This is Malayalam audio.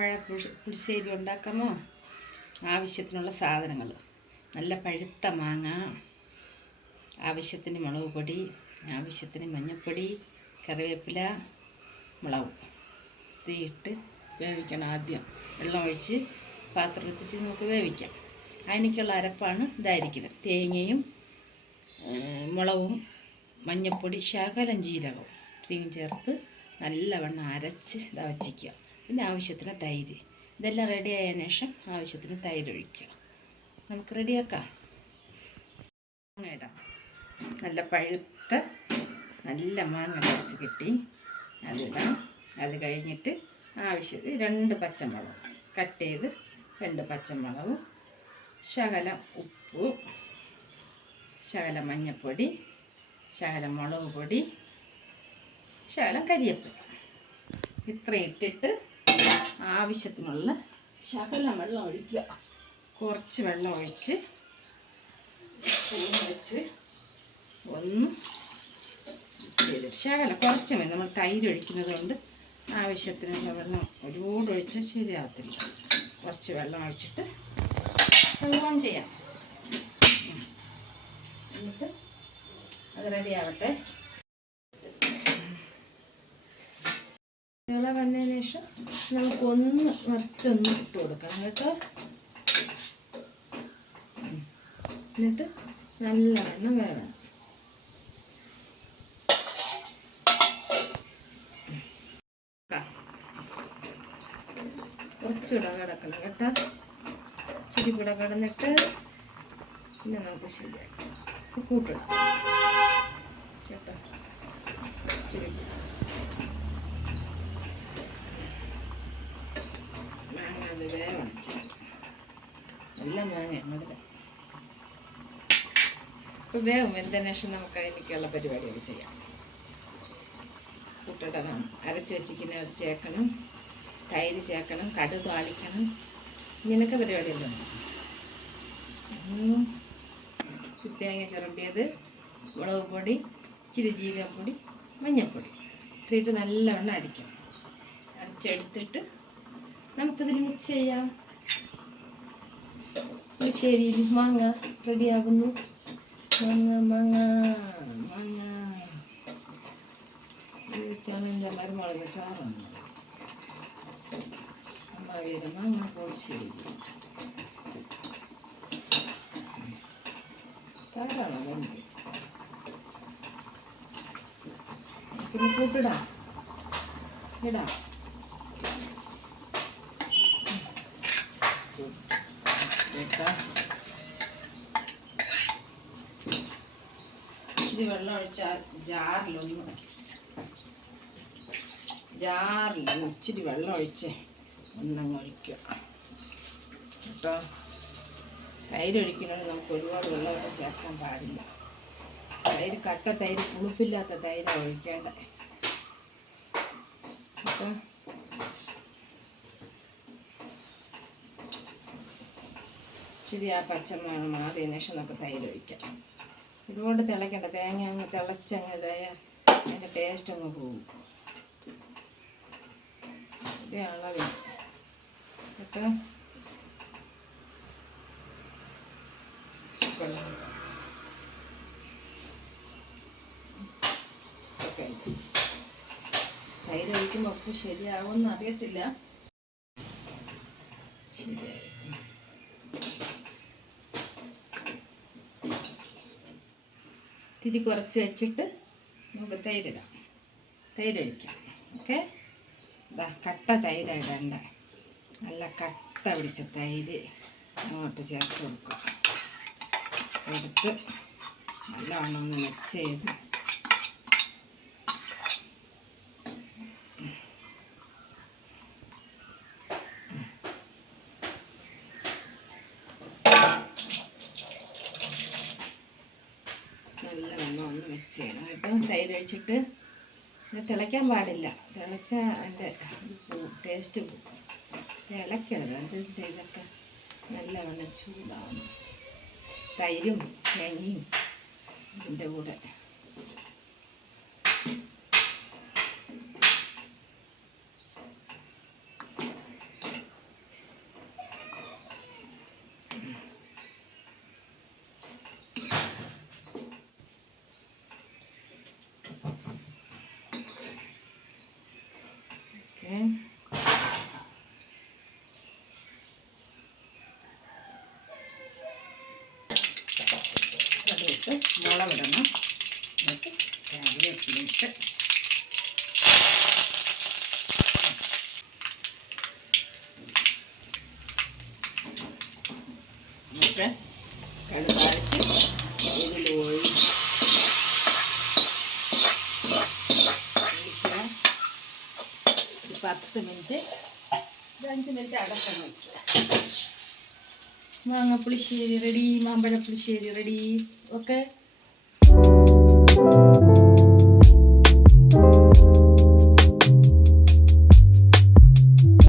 മാമ്പഴ പുളിശ്ശേരി ഉണ്ടാക്കാമോ? ആവശ്യത്തിനുള്ള സാധനങ്ങൾ: നല്ല പഴുത്ത മാങ്ങ, ആവശ്യത്തിന് മുളക് പൊടി, ആവശ്യത്തിന് മഞ്ഞൾപ്പൊടി, കറിവേപ്പില, മുളക്. തീയിട്ട് വേവിക്കണം. ആദ്യം വെള്ളം ഒഴിച്ച് പാത്രത്തിൽ നമുക്ക് വേവിക്കാം. അതിനൊക്കെയുള്ള അരപ്പാണ് ഇതായിരിക്കുന്നത്. തേങ്ങയും മുളകും മഞ്ഞൾപ്പൊടി ശകലം ജീരകവും ഇത്രയും ചേർത്ത് നല്ലവണ്ണം അരച്ച് ഇതാ വച്ചിക്കുക. പിന്നെ ആവശ്യത്തിന് തൈര്. ഇതെല്ലാം റെഡി ആയതിനു ശേഷം ആവശ്യത്തിന് തൈര് ഒഴിക്കുക. നമുക്ക് റെഡിയാക്കാം. മാങ്ങ ഇടാം. നല്ല പഴുത്ത നല്ല മാങ്ങ കുറച്ച് കിട്ടി, അതിടാം. അത് കഴിഞ്ഞിട്ട് ആവശ്യത്തിന് 2 പച്ചമുളക് കട്ട് ചെയ്ത് 2 പച്ചമുളകും ശകലം ഉപ്പ്, ശകലം മഞ്ഞൾപ്പൊടി, ശകലം മുളക് പൊടി, ശകലം കരിവേപ്പില. ഇത്ര ഇട്ടിട്ട് ആവശ്യത്തിനുള്ള ശകലം വെള്ളം ഒഴിക്കുക. കുറച്ച് വെള്ളം ഒഴിച്ച് വെച്ച് ഒന്ന് ചെയ്തിട്ട് ശകലം കുറച്ച് മതി. നമ്മൾ തൈര് ഒഴിക്കുന്നത് കൊണ്ട് ആവശ്യത്തിനുള്ള വെള്ളം ഒരുപാട് ഒഴിച്ചാൽ ശരിയാകത്തില്ല. കുറച്ച് വെള്ളം ഒഴിച്ചിട്ട് ഓൺ ചെയ്യാം. എന്നിട്ട് അത് റെഡിയാവട്ടെ. ഇള വന്നതിന് ശേഷം നമുക്കൊന്ന് മറിച്ചൊന്ന് ഇട്ട് കൊടുക്കണം കേട്ടോ. എന്നിട്ട് നല്ലവണ്ണം വേണം. കുറച്ചുകൂടെ കിടക്കണം കേട്ടോ. ഇച്ചിരി കൂടെ കിടന്നിട്ട് പിന്നെ നമുക്ക് ശരിയാക്കാം. കൂട്ടിടാം കേട്ടോ. ഇച്ചിരി മാങ്ങ അത് വേണം. നല്ല മാങ്ങയാണ് മധുരം. ഇപ്പോൾ വേഗം വെന്തതിന് ശേഷം നമുക്ക് അതിനൊക്കെയുള്ള പരിപാടികൾ ചെയ്യാം. കൂട്ടിടണം. അരച്ച് വെച്ചിരിക്കുന്നത് ചേർക്കണം, തൈര് ചേർക്കണം, കടുക് താളിക്കണം, ഇങ്ങനെയൊക്കെ പരിപാടികളുണ്ട്. തേങ്ങ ചിരണ്ടിയത്, മുളക് പൊടി, ഇച്ചിരി ജീരകപ്പൊടി, മഞ്ഞൾപ്പൊടി ഇട്ടിട്ട് നല്ലവണ്ണം അടിക്കണം. അരച്ചെടുത്തിട്ട് നമുക്കിതിൽ മിക്സ് ചെയ്യാം. പുളിശ്ശേരിയിൽ മാങ്ങ റെഡിയാകുന്നു. മാങ്ങ മാങ്ങ മാങ്ങ ചാണൻ്റെ മരുമുളക് ചാറുണ്ട്. അമ്മാവിയുടെ മാങ്ങ പുളിശ്ശേരി ധാരാളം വെന്ത്. പിന്നെ കൂട്ടിടാം, ഇടാം. ഇച്ചിരി വെള്ളം ഒഴിച്ചാൽ ജാറിലൊന്ന് ഇച്ചിരി വെള്ളം ഒഴിച്ച് ഒന്നങ്ങ് ഒഴിക്കുക കേട്ടോ. തൈര് ഒഴിക്കുന്നത് നമുക്ക് ഒരുപാട് വെള്ളമൊക്കെ ചേർക്കാൻ പാടില്ല. തൈര് കട്ട തൈര്, പുളിപ്പില്ലാത്ത തൈര് ഒഴിക്കേണ്ട കേട്ടോ. ഇച്ചിരി ആ പച്ചമണം മാറിയതിന് ശേഷം നമുക്ക് തൈര് ഒഴിക്കാം. ഒരുപാട് തിളയ്ക്കണ്ട. തേങ്ങ അങ്ങ് തിളച്ചങ്ങ് ഇതായ അതിൻ്റെ ടേസ്റ്റ് അങ്ങ് പോകും. ഒരു അളവിൽ കേട്ടോ. തൈര് ഒഴിക്കുമ്പോൾ ഉപ്പ് ശരിയാവുമെന്ന് അറിയത്തില്ല. ശരിയായി. തിരി കുറച്ച് വെച്ചിട്ട് നമുക്ക് തൈരിടാം. തൈരൊഴിക്കാം. ഓക്കെ. കട്ട തൈര് ഇടണ്ട, നല്ല കട്ട പിടിച്ച തൈര് അങ്ങോട്ട് ചേർത്ത് കൊടുക്കുക. എടുത്ത് നല്ലവണ്ണം ഒന്ന് മിക്സ് ചെയ്ത് നല്ലവണ്ണം ഒന്ന് മിക്സ് ചെയ്യണം കേട്ടോ. തൈര് ഒഴിച്ചിട്ട് തിളയ്ക്കാൻ പാടില്ല. തിളച്ചാൽ അതിൻ്റെ ടേസ്റ്റ് പോകും. തിളയ്ക്കരുത്. അതിൻ്റെ ഇതൊക്കെ നല്ലവണ്ണം ചൂടാവണം. തൈരും തേങ്ങയും ഇതിൻ്റെ കൂടെ മുളകിടണം. എന്നിട്ട് കറിവേപ്പിലിട്ട് എന്നിട്ട് കടുക് താളിച്ച് ഇതിൽ ഒഴിക്കണം. 10 മിനിറ്റ് 5 മിനിറ്റ് അടക്കം വയ്ക്കുക. മാങ്ങ പുളിശ്ശേരി റെഡി, മാമ്പഴ പുളിശ്ശേരി റെഡി. ഓക്കെ.